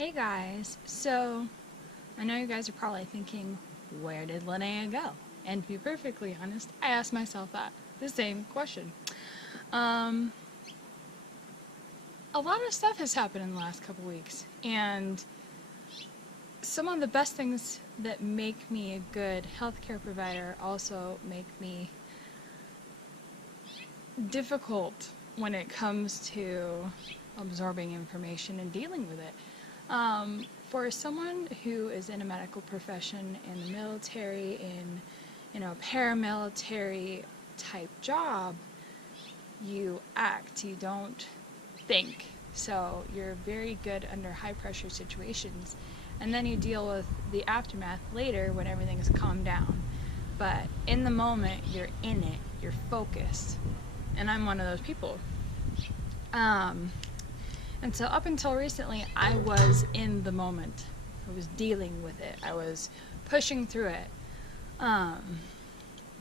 Hey guys, so I know you guys are probably thinking, where did Linnea go? And to be perfectly honest, I asked myself the same question. Um, a lot of stuff has happened in the last couple weeks, and some of the best things that make me a good healthcare provider also make me difficult when it comes to absorbing information and dealing with it. For someone who is in a medical profession, in the military, in paramilitary type job, you act, you don't think. So you're very good under high pressure situations, and then you deal with the aftermath later when everything's calmed down. But in the moment, you're in it, you're focused, and I'm one of those people. And so up until recently, I was in the moment. I was dealing with it. I was pushing through it.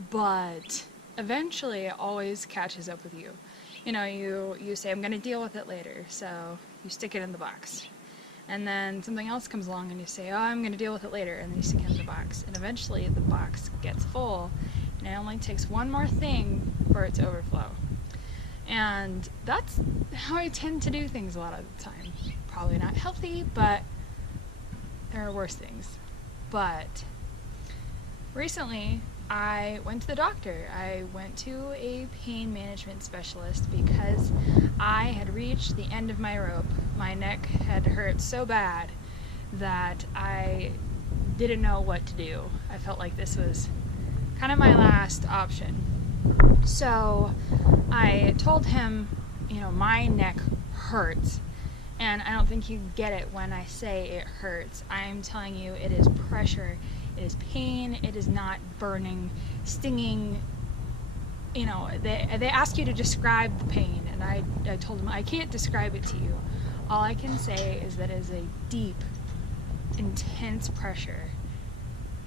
But eventually it always catches up with you. You say, I'm going to deal with it later. So you stick it in the box. And then something else comes along and you say, oh, I'm going to deal with it later. And then you stick it in the box. And eventually the box gets full. And it only takes one more thing for it to overflow. And that's how I tend to do things a lot of the time. Probably not healthy, but there are worse things. But recently, I went to the doctor. I went to a pain management specialist because I had reached the end of my rope. My neck had hurt so bad that I didn't know what to do. I felt like this was kind of my last option. So I told him, my neck hurts, and I don't think you get it when I say it hurts. I'm telling you, it is pressure, it is pain, it is not burning, stinging. They ask you to describe the pain, and I told him I can't describe it to you. All I can say is that it is a deep, intense pressure,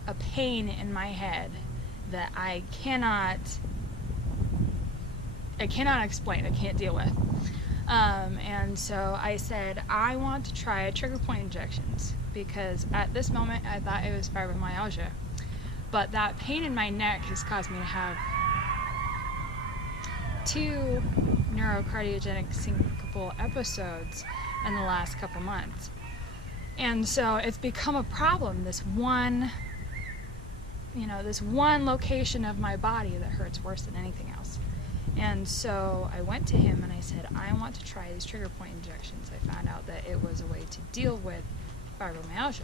a pain in my head that I cannot explain, I can't deal with. And so I said, I want to try trigger point injections because at this moment I thought it was fibromyalgia. But that pain in my neck has caused me to have 2 neurocardiogenic syncopal episodes in the last couple months. And so it's become a problem, this one location of my body that hurts worse than anything else. And so I went to him and I said, I want to try these trigger point injections. I found out that it was a way to deal with fibromyalgia.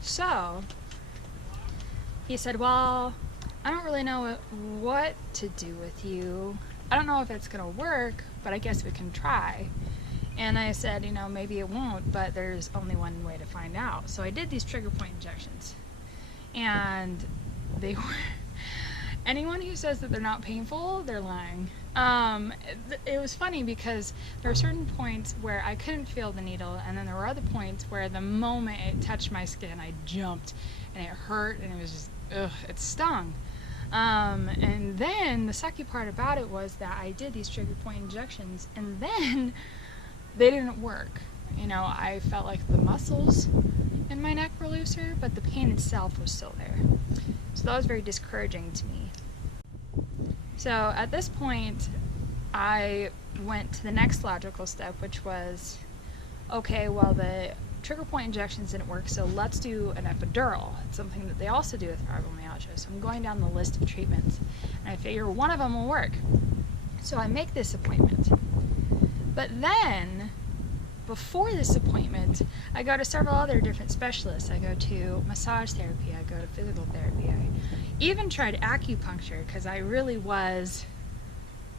So he said, well, I don't really know what to do with you. I don't know if it's going to work, but I guess we can try. And I said, maybe it won't, but there's only one way to find out. So I did these trigger point injections. And they were... Anyone who says that they're not painful, they're lying. It was funny because there were certain points where I couldn't feel the needle, and then there were other points where the moment it touched my skin, I jumped, and it hurt, and it was just, it stung. And then the sucky part about it was that I did these trigger point injections, and then they didn't work. I felt like the muscles in my neck were looser, but the pain itself was still there. So that was very discouraging to me. So at this point, I went to the next logical step, which was, okay, well, the trigger point injections didn't work, so let's do an epidural. It's something that they also do with fibromyalgia. So I'm going down the list of treatments, and I figure one of them will work. So I make this appointment. But then, before this appointment, I go to several other different specialists. I go to massage therapy, I go to physical therapy, I even tried acupuncture because I really was,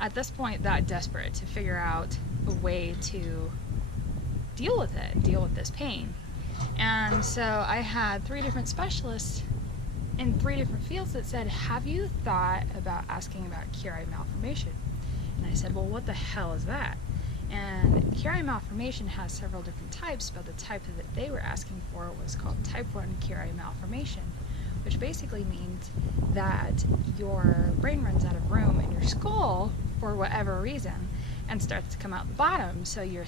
at this point, that desperate to figure out a way to deal with it, deal with this pain. And so I had 3 different specialists in 3 different fields that said, have you thought about asking about Chiari malformation? And I said, well, what the hell is that? And Chiari malformation has several different types, but the type that they were asking for was called type 1 Chiari malformation, which basically means that your brain runs out of room in your skull for whatever reason and starts to come out the bottom. So your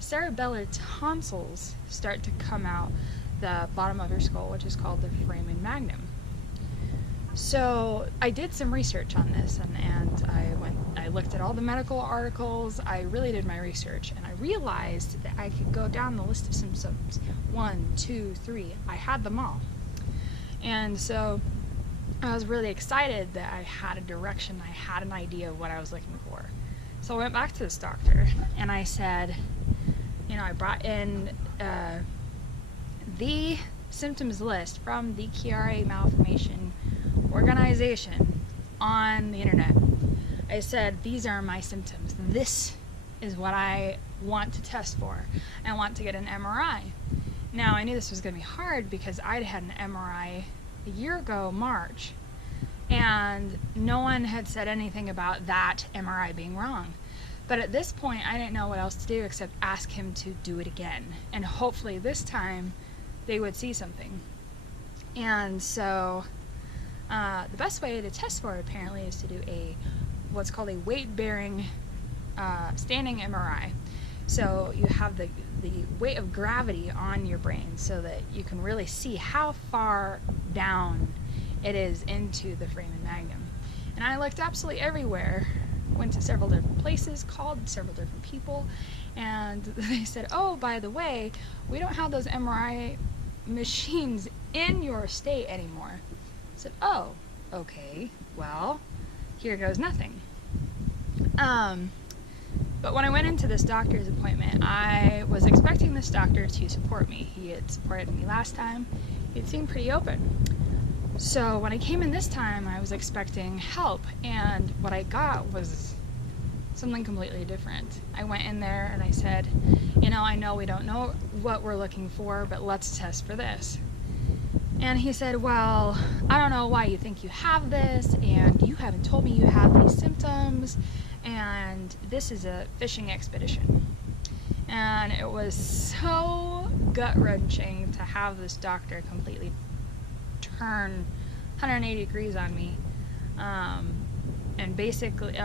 cerebellar tonsils start to come out the bottom of your skull, which is called the foramen magnum. So I did some research on this, and I looked at all the medical articles. I really did my research, and I realized that I could go down the list of symptoms. 1, 2, 3. I had them all. And so I was really excited that I had a direction, I had an idea of what I was looking for. So I went back to this doctor, and I said, I brought in the symptoms list from the Chiari Malformation organization on the internet. I said, these are my symptoms. This is what I want to test for. I want to get an MRI. Now, I knew this was going to be hard because I'd had an MRI a year ago, March, and no one had said anything about that MRI being wrong. But at this point, I didn't know what else to do except ask him to do it again. And hopefully this time they would see something. And so the best way to test for it apparently is to do what's called a weight-bearing standing MRI. So you have the weight of gravity on your brain so that you can really see how far down it is into the foramen magnum. And I looked absolutely everywhere, went to several different places, called several different people, and they said, oh, by the way, we don't have those MRI machines in your state anymore. I said, oh, okay, well, here goes nothing. But when I went into this doctor's appointment, I was expecting this doctor to support me. He had supported me last time. He seemed pretty open. So when I came in this time, I was expecting help, and what I got was something completely different. I went in there and I said, I know we don't know what we're looking for, but let's test for this. And he said, well, I don't know why you think you have this, and you haven't told me you have these symptoms, and this is a fishing expedition. And it was so gut-wrenching to have this doctor completely turn 180 degrees on me. And basically,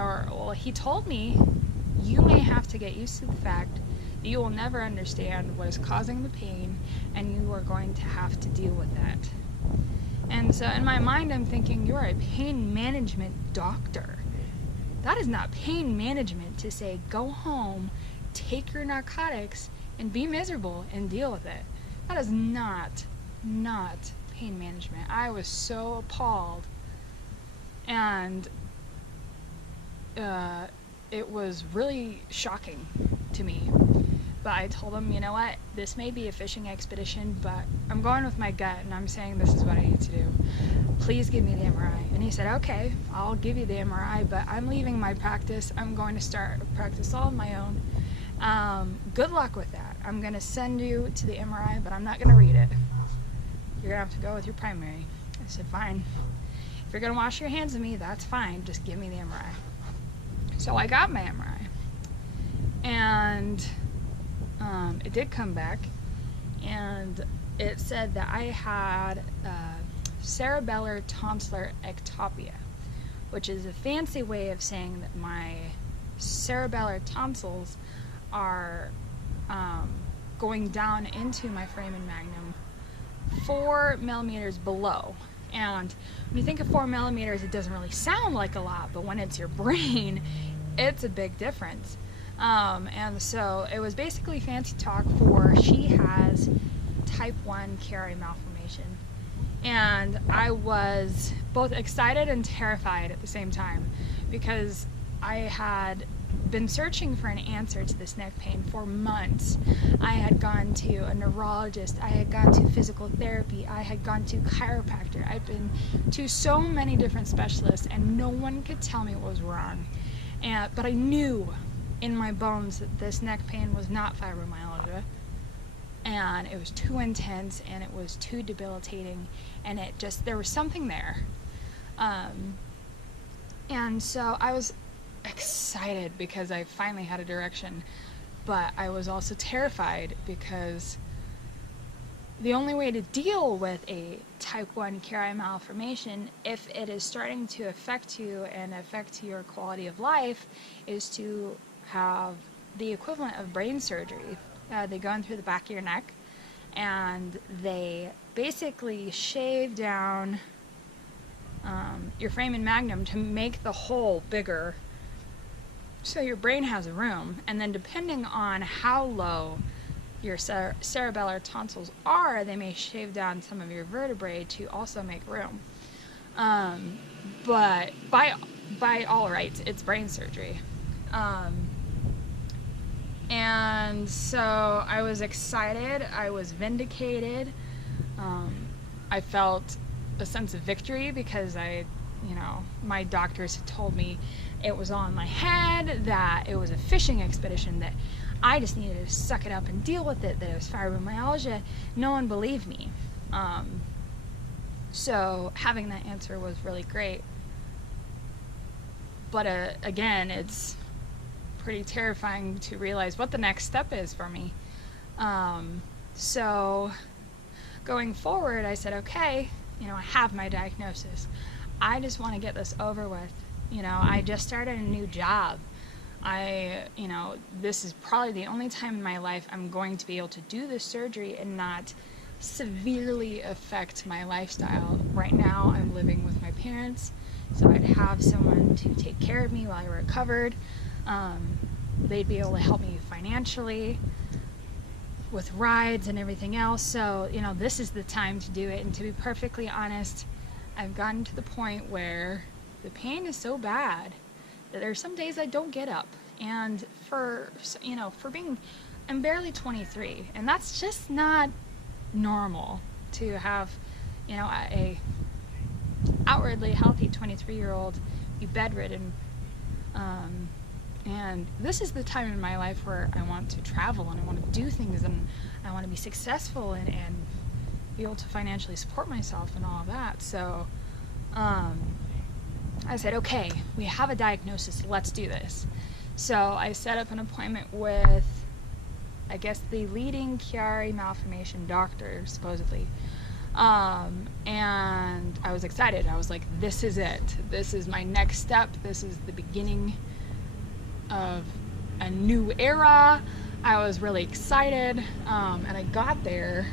he told me, you may have to get used to the fact that you will never understand what is causing the pain, and you are going to have to deal with that. And so in my mind, I'm thinking, you're a pain management doctor. That is not pain management to say, go home, take your narcotics, and be miserable and deal with it. That is not pain management. I was so appalled, and it was really shocking to me. But I told him, you know what, this may be a fishing expedition, but I'm going with my gut, and I'm saying this is what I need to do. Please give me the MRI. And he said, okay, I'll give you the MRI, but I'm leaving my practice. I'm going to start a practice all on my own. Good luck with that. I'm going to send you to the MRI, but I'm not going to read it. You're going to have to go with your primary. I said, fine. If you're going to wash your hands of me, that's fine. Just give me the MRI. So I got my MRI. And it did come back, and it said that I had cerebellar tonsillar ectopia, which is a fancy way of saying that my cerebellar tonsils are going down into my foramen magnum 4 millimeters below. And when you think of 4 millimeters, it doesn't really sound like a lot, but when it's your brain, it's a big difference. And so it was basically fancy talk for she has type 1 Chiari malformation. And I was both excited and terrified at the same time, because I had been searching for an answer to this neck pain for months. I had gone to a neurologist, I had gone to physical therapy, I had gone to chiropractor, I'd been to so many different specialists, and no one could tell me what was wrong. But I knew in my bones that this neck pain was not fibromyalgia, and it was too intense, and it was too debilitating, and there was something there. And so I was excited because I finally had a direction, but I was also terrified because the only way to deal with a type 1 Chiari malformation, if it is starting to affect you and affect your quality of life, is to have the equivalent of brain surgery They go in through the back of your neck, and they basically shave down your foramen magnum to make the hole bigger so your brain has room. And then depending on how low your cerebellar tonsils are, they may shave down some of your vertebrae to also make room. But by all rights, it's brain surgery. And so I was excited, I was vindicated, I felt a sense of victory because my doctors had told me it was all in my head, that it was a fishing expedition, that I just needed to suck it up and deal with it, that it was fibromyalgia. No one believed me. So having that answer was really great. But again, it's pretty terrifying to realize what the next step is for me. So going forward, I said, okay, I have my diagnosis. I just want to get this over with. I just started a new job. This is probably the only time in my life I'm going to be able to do this surgery and not severely affect my lifestyle. Right now, I'm living with my parents, so I'd have someone to take care of me while I recovered. They'd be able to help me financially with rides and everything else. So, this is the time to do it. And to be perfectly honest, I've gotten to the point where the pain is so bad that there's some days I don't get up. And I'm barely 23, and that's just not normal to have, a outwardly healthy 23-year-old be bedridden. And this is the time in my life where I want to travel and I want to do things and I want to be successful and be able to financially support myself and all of that. So I said, okay, we have a diagnosis, let's do this. So I set up an appointment with, I guess, the leading Chiari malformation doctor, supposedly. And I was excited. I was like, this is it. This is my next step. This is the beginning of a new era. I was really excited. And I got there.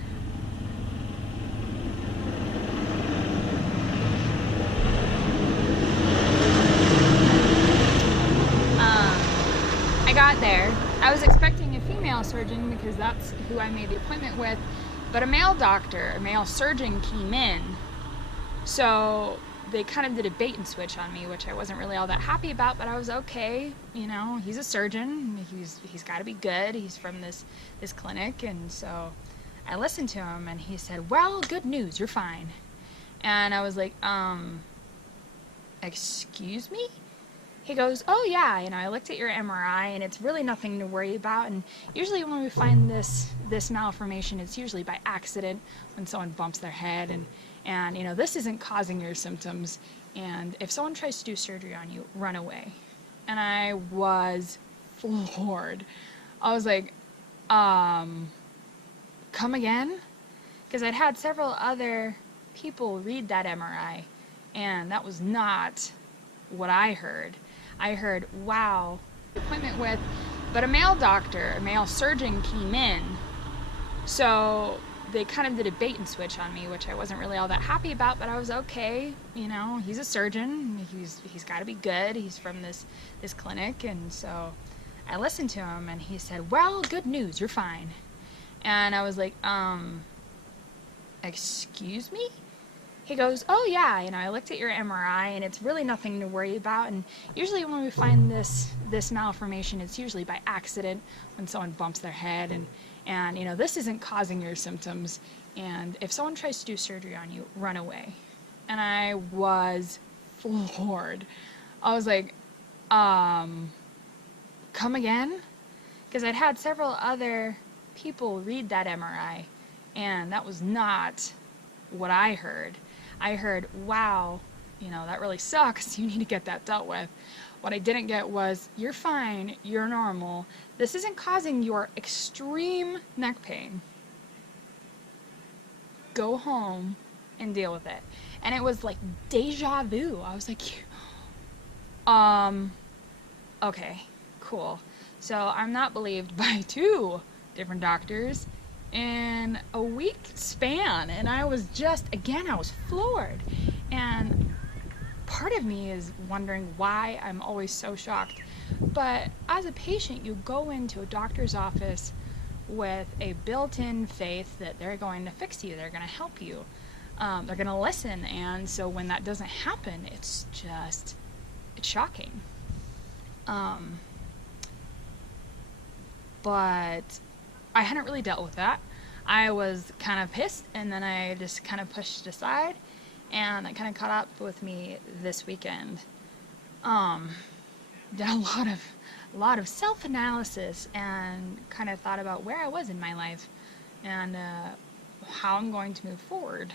I was expecting a female surgeon because that's who I made the appointment with, but a male doctor, a male surgeon came in. So they kind of did a bait and switch on me, which I wasn't really all that happy about, but I was okay. He's a surgeon, he's got to be good, he's from this clinic. And so I listened to him and he said, well, good news, you're fine. And I was like, excuse me? He goes, oh yeah, I looked at your MRI and it's really nothing to worry about. And usually when we find this malformation, it's usually by accident when someone bumps their head. And this isn't causing your symptoms. And if someone tries to do surgery on you, run away. And I was floored. I was like, come again? Because I'd had several other people read that MRI, and that was not what I heard. I heard, wow, appointment with, but a male doctor, a male surgeon came in. So they kind of did a bait and switch on me, which I wasn't really all that happy about, but I was okay. He's a surgeon, he's got to be good, he's from this clinic. And so I listened to him and he said, well, good news, you're fine. And I was like, excuse me? He goes, oh yeah, I looked at your MRI and it's really nothing to worry about. And usually when we find this malformation, it's usually by accident when someone bumps their head. And this isn't causing your symptoms. And if someone tries to do surgery on you, run away. And I was floored. I was like, come again? Because I'd had several other people read that MRI, and that was not what I heard. I heard, wow, that really sucks. You need to get that dealt with. What I didn't get was, you're fine, you're normal. This isn't causing your extreme neck pain. Go home and deal with it. And it was like deja vu. I was like, okay, cool. So I'm not believed by two different doctors in a week span, and I was just, again, I was floored. And part of me is wondering why I'm always so shocked. But as a patient, you go into a doctor's office with a built-in faith that they're going to fix you, they're going to help you, they're going to listen. And so when that doesn't happen, it's shocking. But I hadn't really dealt with that. I was kind of pissed, and then I just kind of pushed it aside, and it kind of caught up with me this weekend. Did a lot of self-analysis and kind of thought about where I was in my life and how I'm going to move forward.